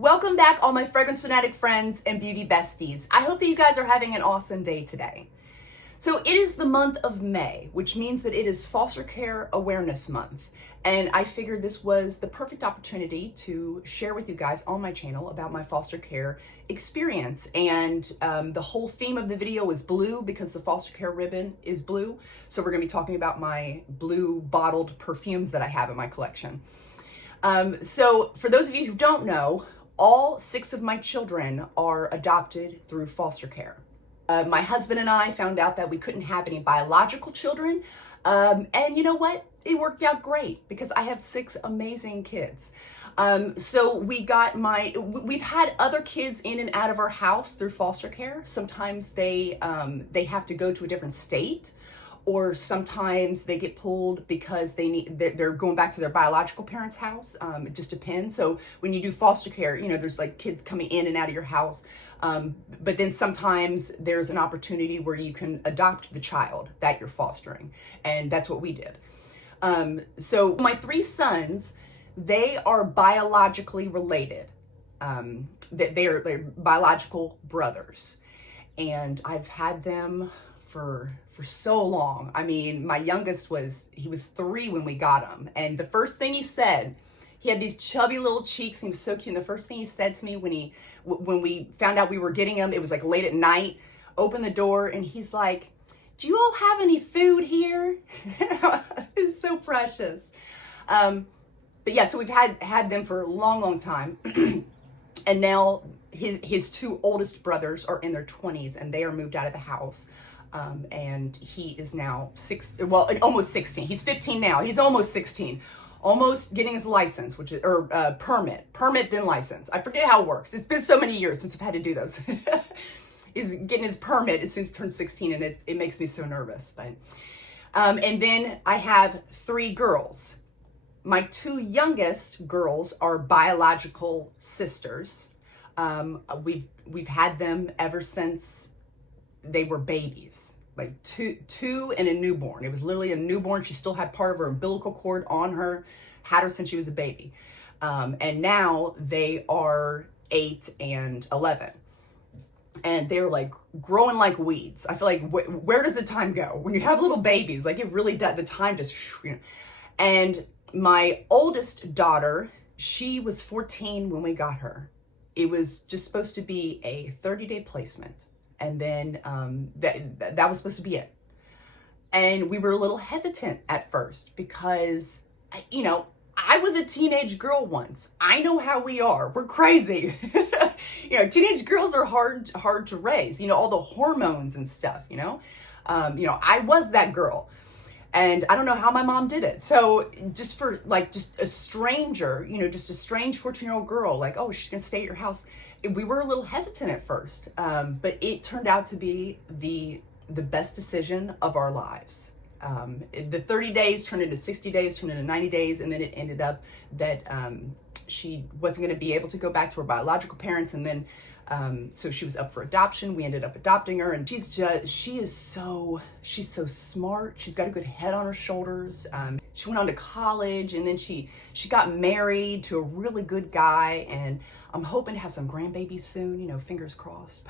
Welcome back, all my fragrance fanatic friends and beauty besties. I hope that you guys are having an awesome day today. So it is the month of May, which means that it is Foster Care Awareness Month. And I figured this was the perfect opportunity to share with you guys on my channel about my foster care experience. And the whole theme of the video is blue because the foster care ribbon is blue. So we're gonna be talking about my blue bottled perfumes that I have in my collection. So for those of you who don't know, all 6 of my children are adopted through foster care. My husband and I found out that we couldn't have any biological children. And you know what? It worked out great because I have 6 amazing kids. So we've had other kids in and out of our house through foster care. Sometimes they have to go to a different state, or sometimes they get pulled because they're going back to their biological parents' house. It just depends. So when you do foster care, you know, there's like kids coming in and out of your house. But then sometimes there's an opportunity where you can adopt the child that you're fostering. And that's what we did. So my 3 sons, they are biologically related. They're biological brothers. And I've had them for so long. I mean, my youngest he was 3 when we got him. And the first thing he said, he had these chubby little cheeks and he was so cute. And the first thing he said to me when we found out we were getting him, it was like late at night, opened the door and he's like, "Do you all have any food here?" It's so precious. But yeah, so we've had them for a long time. And now his 2 oldest brothers are in their 20s and they are moved out of the house. And he is now almost 16. He's 15 now. He's almost 16, almost getting his license, permit, then license. I forget how it works. It's been so many years since I've had to do this. He's getting his permit as soon as he turns 16, and it makes me so nervous. But, and then I have 3 girls. My 2 youngest girls are biological sisters. We've had them ever since they were babies, like two and a newborn. It was literally a newborn. She still had part of her umbilical cord on her, had her since she was a baby. And now they are 8 and 11. And they're like growing like weeds. I feel like, where does the time go? When you have little babies, like it really does, the time just, you know. And my oldest daughter, she was 14 when we got her. It was just supposed to be a 30-day placement. And then that was supposed to be it. And we were a little hesitant at first because, you know, I was a teenage girl once. I know how we are. We're crazy. You know, teenage girls are hard to raise. You know, all the hormones and stuff, you know. I was that girl. And I don't know how my mom did it. So just a stranger, you know, just a strange 14-year-old girl, like, oh, she's going to stay at your house. We were a little hesitant at first, but it turned out to be the best decision of our lives. The 30 days turned into 60 days, turned into 90 days, and then it ended up that she wasn't going to be able to go back to her biological parents, and then so she was up for adoption. We ended up adopting her, and she's so smart. She's got a good head on her shoulders. She went on to college, and then she got married to a really good guy, and I'm hoping to have some grandbabies soon, you know, fingers crossed.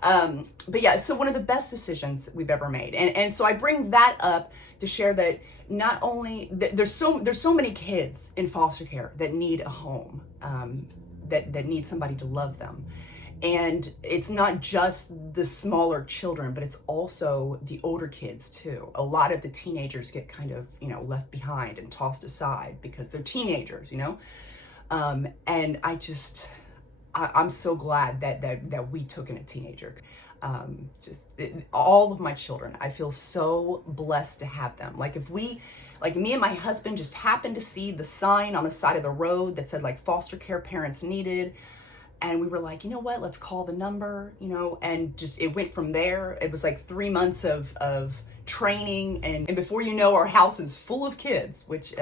But yeah, so one of the best decisions we've ever made. And so I bring that up to share that not only there's so many kids in foster care that need a home, that need somebody to love them. And it's not just the smaller children, but it's also the older kids too. A lot of the teenagers get kind of, you know, left behind and tossed aside because they're teenagers, you know? And I'm so glad that we took in a teenager. All of my children, I feel so blessed to have them. Like me and my husband just happened to see the sign on the side of the road that said like foster care parents needed. And we were like, you know what, let's call the number, you know, and just, it went from there. It was like 3 months of training. And before you know, our house is full of kids, which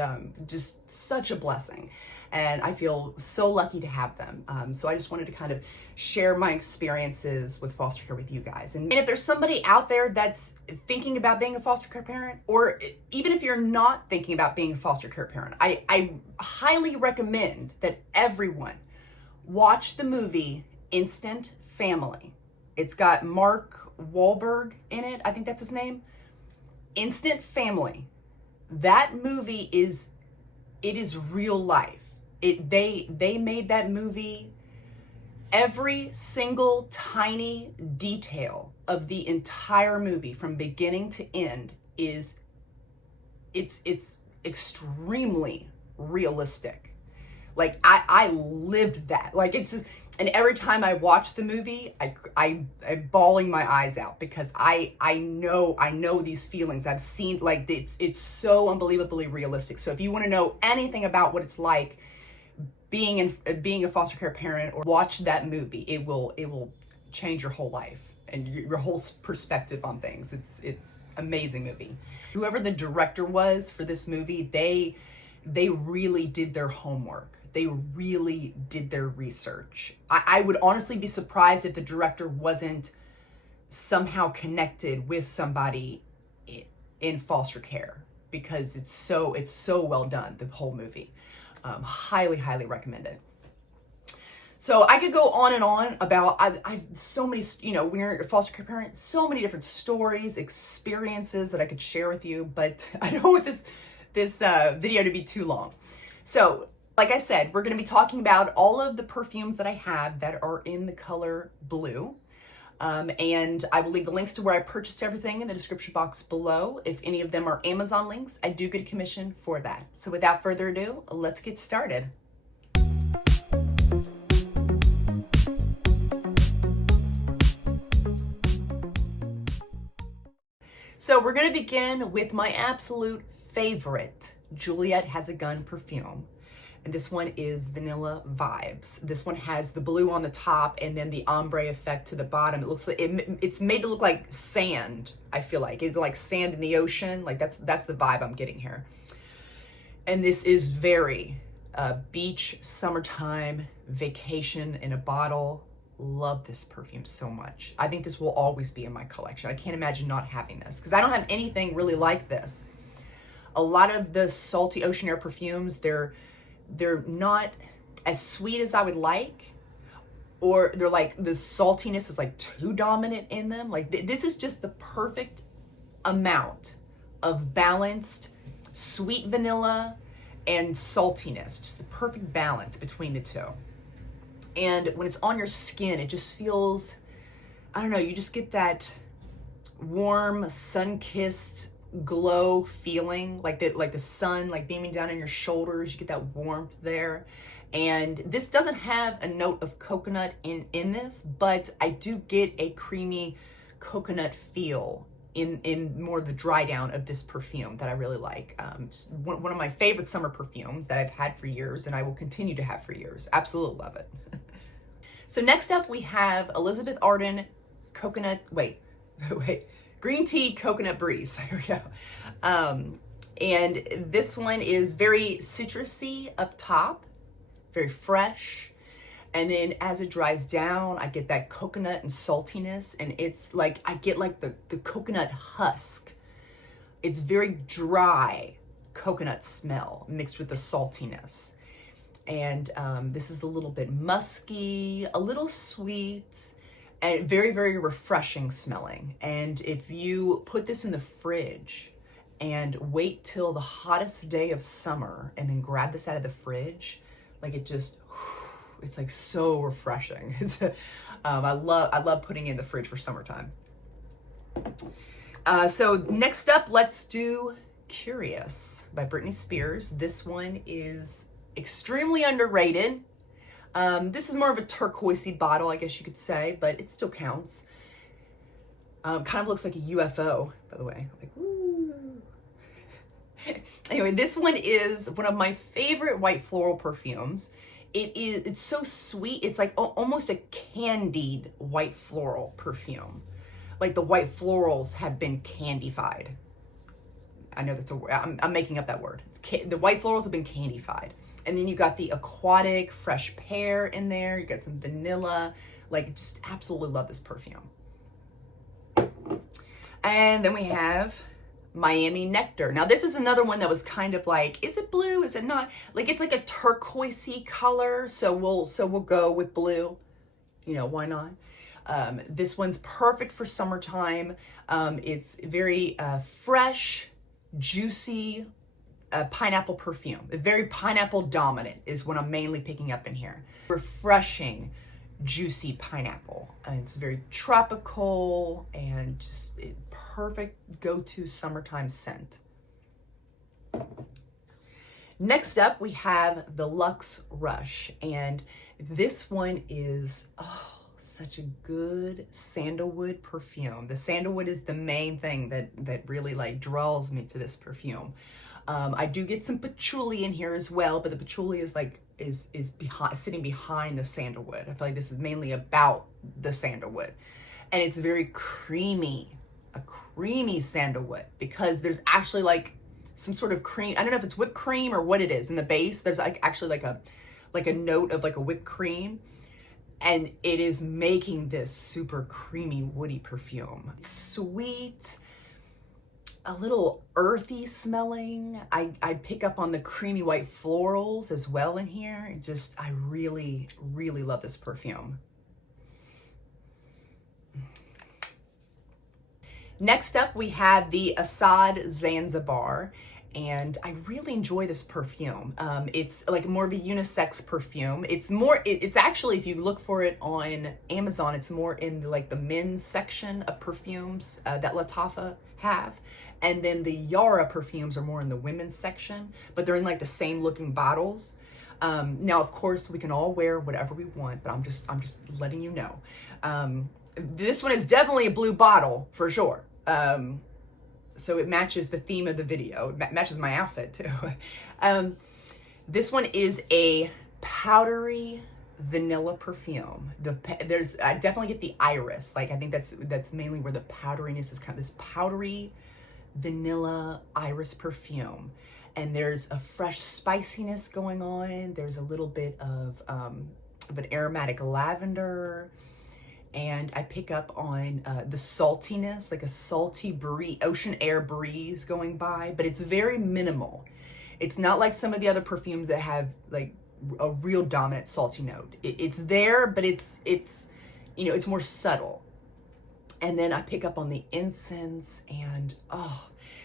just such a blessing. And I feel so lucky to have them. So I just wanted to kind of share my experiences with foster care with you guys. And if there's somebody out there that's thinking about being a foster care parent, or even if you're not thinking about being a foster care parent, I highly recommend that everyone watch the movie Instant Family. It's got Mark Wahlberg in it. I think that's his name. Instant Family. That movie is real life. They made that movie. Every single tiny detail of the entire movie from beginning to end it's extremely realistic. Like I lived that. Like it's just, and every time I watch the movie, I'm bawling my eyes out because I know these feelings. I've seen, like, it's so unbelievably realistic. So if you want to know anything about what it's like being a foster care parent, or watch that movie, it will change your whole life and your whole perspective on things. It's amazing movie. Whoever the director was for this movie, they really did their homework. They really did their research. I would honestly be surprised if the director wasn't somehow connected with somebody in foster care, because it's so well done, the whole movie. Highly recommend it. So I could go on and on about, I so many, when you're a foster care parent, so many different stories, experiences that I could share with you, but I don't want this video to be too long. So like I said, we're going to be talking about all of the perfumes that I have that are in the color blue. And I will leave the links to where I purchased everything in the description box below. If any of them are Amazon links, I do get a commission for that. So without further ado, let's get started. So we're going to begin with my absolute favorite Juliet Has a Gun perfume. And this one is Vanilla Vibes. This one has the blue on the top and then the ombre effect to the bottom. It looks like it's made to look like sand. I feel like it's like sand in the ocean. Like that's the vibe I'm getting here. And this is very beach, summertime, vacation in a bottle. Love this perfume so much. I think this will always be in my collection. I can't imagine not having this because I don't have anything really like this. A lot of the salty ocean air perfumes, they're not as sweet as I would like, or they're like, the saltiness is like too dominant in them. Like this is just the perfect amount of balanced sweet vanilla and saltiness, just the perfect balance between the two. And when it's on your skin, it just feels, I don't know, you just get that warm, sun-kissed glow feeling, like the sun like beaming down on your shoulders. You get that warmth there. And this doesn't have a note of coconut in this, but I do get a creamy coconut feel in more the dry down of this perfume that I really like. It's one of my favorite summer perfumes that I've had for years and I will continue to have for years. Absolutely love it. So next up we have Elizabeth Arden Green Tea Coconut Breeze. There we go. And this one is very citrusy up top, very fresh. And then as it dries down, I get that coconut and saltiness. And it's like, I get like the coconut husk. It's very dry coconut smell mixed with the saltiness. And this is a little bit musky, a little sweet, and very refreshing smelling. And if you put this in the fridge and wait till the hottest day of summer and then grab this out of the fridge, like it's like so refreshing. I love putting it in the fridge for summertime. So next up, let's do Curious by Britney Spears. This one is extremely underrated. This is more of a turquoisey bottle, I guess you could say, but it still counts. Kind of looks like a UFO, by the way. Like, woo. Anyway, this one is one of my favorite white floral perfumes. It's so sweet. It's like almost a candied white floral perfume. Like the white florals have been candified. I know that's a word. I'm making up that word. The white florals have been candified. And then you got the aquatic fresh pear in there. You got some vanilla. Like, just absolutely love this perfume. And then we have Miami Nectar. Now this is another one that was kind of like, is it blue? Is it not? Like it's like a turquoisey color. So we'll go with blue. You know, why not? This one's perfect for summertime. It's very fresh, juicy pineapple perfume. Very pineapple dominant is what I'm mainly picking up in here. Refreshing, juicy pineapple. And it's very tropical and just perfect go-to summertime scent. Next up, we have the Luxe Rush, and this one is, such a good sandalwood perfume. The sandalwood is the main thing that really like draws me to this perfume. I do get some patchouli in here as well, but the patchouli is like sitting behind the sandalwood. I feel like this is mainly about the sandalwood, and it's very creamy, a creamy sandalwood, because there's actually like some sort of cream. I don't know if it's whipped cream or what it is in the base. There's like actually like a note of like a whipped cream. And it is making this super creamy, woody perfume. Sweet, a little earthy smelling. I pick up on the creamy white florals as well in here. I really, really love this perfume. Next up, we have the Assad Zanzibar. And I really enjoy this perfume. It's like more of a unisex perfume. It's actually, if you look for it on Amazon, it's more in the men's section of perfumes that Lattafa have. And then the Yara perfumes are more in the women's section, but they're in like the same looking bottles. Now, of course, we can all wear whatever we want, but I'm just letting you know. This one is definitely a blue bottle for sure. So it matches the theme of the video. It matches my outfit too. This one is a powdery vanilla perfume. I definitely get the iris. Like I think that's mainly where the powderiness is kind of this powdery vanilla iris perfume. And there's a fresh spiciness going on. There's a little bit of an aromatic lavender. And I pick up on the saltiness, like a salty ocean air breeze going by, but it's very minimal. It's not like some of the other perfumes that have like a real dominant salty note. It's there, but it's more subtle. And then I pick up on the incense and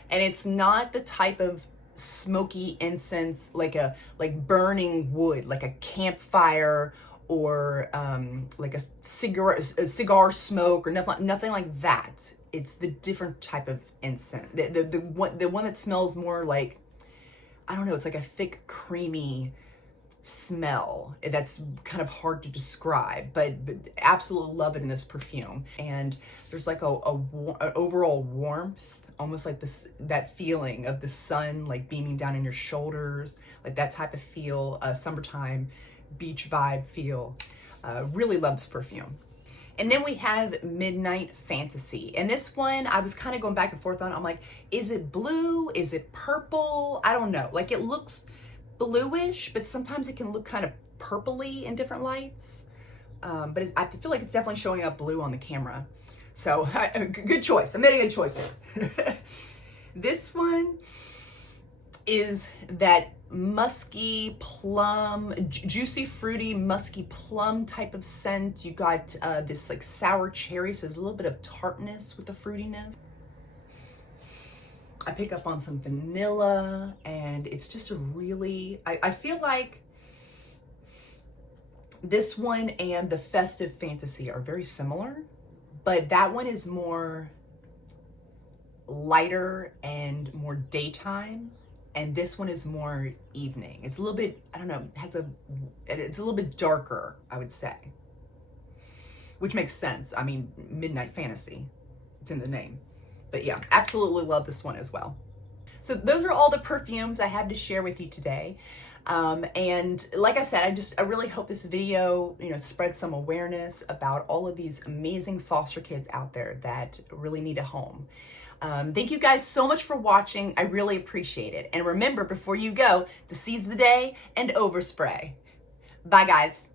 it's not the type of smoky incense like burning wood, like a campfire or like a cigar smoke or nothing like that. It's the different type of incense. The one that smells more like, I don't know, it's like a thick, creamy smell. That's kind of hard to describe, but absolutely love it in this perfume. And there's like an overall warmth, almost like that feeling of the sun like beaming down on your shoulders, like that type of feel, summertime beach vibe feel. Really love this perfume. And then we have Midnight Fantasy. And this one, I was kind of going back and forth on. I'm like, is it blue? Is it purple? I don't know. Like it looks bluish, but sometimes it can look kind of purpley in different lights. But I feel like it's definitely showing up blue on the camera. So good choice. I made a good choice here. This one is that musky plum, juicy, fruity, musky plum type of scent. You got this like sour cherry, so there's a little bit of tartness with the fruitiness. I pick up on some vanilla, and it's just a really, I feel like this one and the Festive Fantasy are very similar, but that one is more lighter and more daytime. And this one is more evening. It's a little bit, I don't know, it's a little bit darker, I would say. Which makes sense. I mean, Midnight Fantasy, it's in the name. But yeah, absolutely love this one as well. So those are all the perfumes I had to share with you today. And like I said, I really hope this video, spreads some awareness about all of these amazing foster kids out there that really need a home. Thank you guys so much for watching. I really appreciate it. And remember, before you go, to seize the day and overspray. Bye, guys.